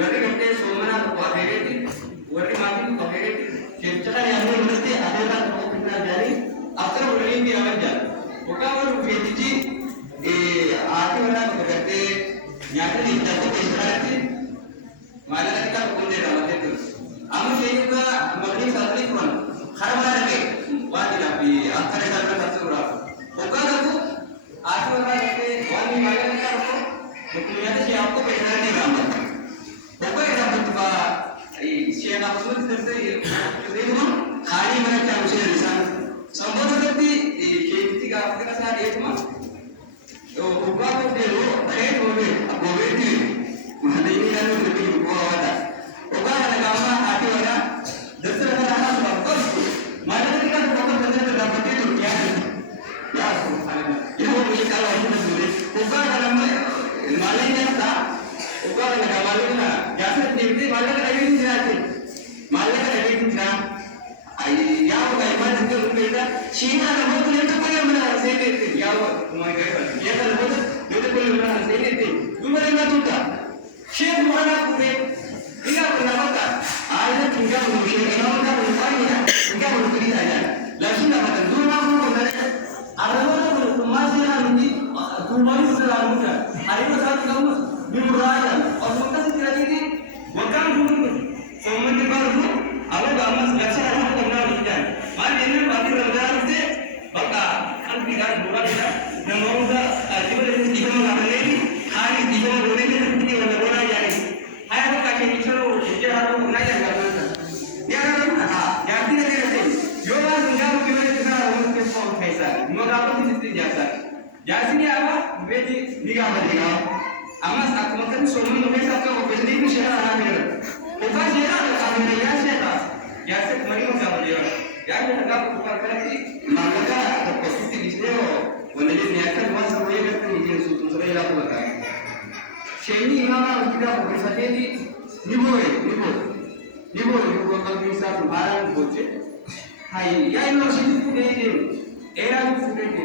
warri gartee soomanaaf qopheereeti warri maatiin qopheereeti jecha yaaduu irratti adeemaa qophiinaa jaarii after waliin deeman jaa bukaa warri feetichi haati warraa gartee nyaata dhiibbaa qopheessiraatti maallaqa xiqqaa qulqullee raawwatee ture amma sheeyyuka maqnii saaxilee turan harmaa dhaqee waan jedhaaf akka isaa bira taasisuudhaaf bukaa gartuu haati warraa gartee waan maallaqa xiqqaa tokko Mungkin siapa kau benar ni ramai. Bukan yang betul siapa pun terus itu hari mana cara usia lisan. Sampai nanti ketika kita saat itu mah, bukan tu dulu, boleh tu. Mana ini yang lebih buat ada. Bukan yang agama hati orang, dasar orang sebab tu. Mana kita bukan benar terdapat itu ya. Ya, itu boleh kalau ini boleh. Bukan dalam Malingnya tak, bukan negara Malingnya. Jasa jadi Malang ada di sini. Malang ada di sini. Yang kaya mana itu kita Cina ada betul itu pun yang benar sini itu. Yang rumah kaya. Yang ada betul itu pun yang benar sini itu. Dua orang tu tak. Siapa mana pun dia pernah makan. Ada tinggal mungkin orang tak bertanya. Tinggal bertanya saja. Lalu nak makan dua orang pun benar. Ada orang pun masih ada di rumah itu selalu. Hari itu saat kamu di Muraya, orang kita tidak ini, bukan dulu. Semua di baru, awal kamu selesai orang kenal ikan. Mari ini bagi orang itu, baka kan tidak bukan tidak. Namun dah, jika ini tidak mengalami, hari tidak boleh ini orang jadi. Hari itu kaki ini selalu sejarah itu naik yang berada. Dia ada, jadi ada itu. Jualan menjauh kita kita orang kita pesa. Maka apa itu jasa. Jasa ni apa? Bedi niga. Amas aku makan semua mungkin satu beli ni siapa orang ni? Bukan siapa kami ni ya siapa? Ya siapa mari macam dia. Ya kita tak bukan berarti maka atau positif istilahnya. Wanita ni akan masa boleh berarti dia suatu serai laku bagai. Seni mana kita berusaha jadi nibo kalau bisa barang boleh. Hai, ya ini masih itu ni. Era itu ni.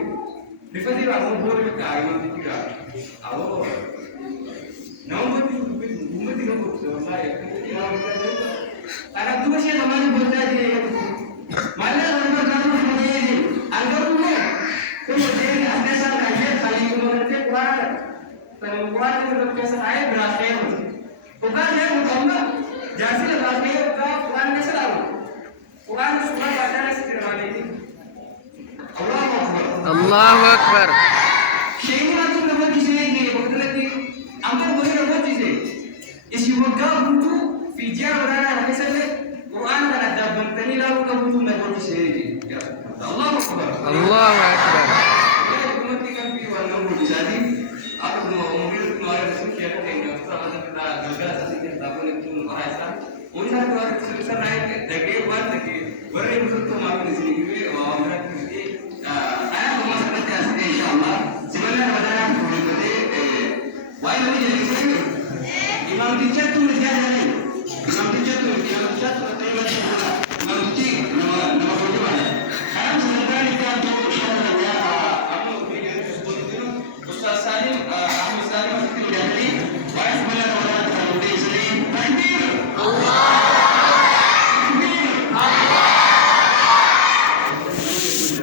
Dipati orang boleh berkaya nanti juga. Awak Namun tidak betul saya. Anak tu masih namanya bocah dia. Mana orang kamu semuanya ini? Angkat dulu. Kemudian ada sang kajian kali kemudian kuat. Perempuan itu berkesan saya berakhir. Bukan dia bukan. Jadi berakhir Quran ni selalu. Quran surah pada sekitar ini. Allahu Akbar. Syekh itu nama di sini. Betul lagi. Angkat boleh dapat sih. Isi waktu itu video orang misalnya Quran dan ada bentani lalu kamu tu nak buat sih. Ya, Allahu Akbar. Allahu Akbar. Ya, kemudian video orang buat sih. Aku mau mobil keluar dari sini aku tengok. Sama kita gagal sih kita pun itu merasa. Unsur keluar sebesar naik daging buat daging. Beri musuh tu makan di sini. Mereka ini saya memasak nanti insyaallah. Sebenarnya ada yang boleh Why don't you imam teacher tu dia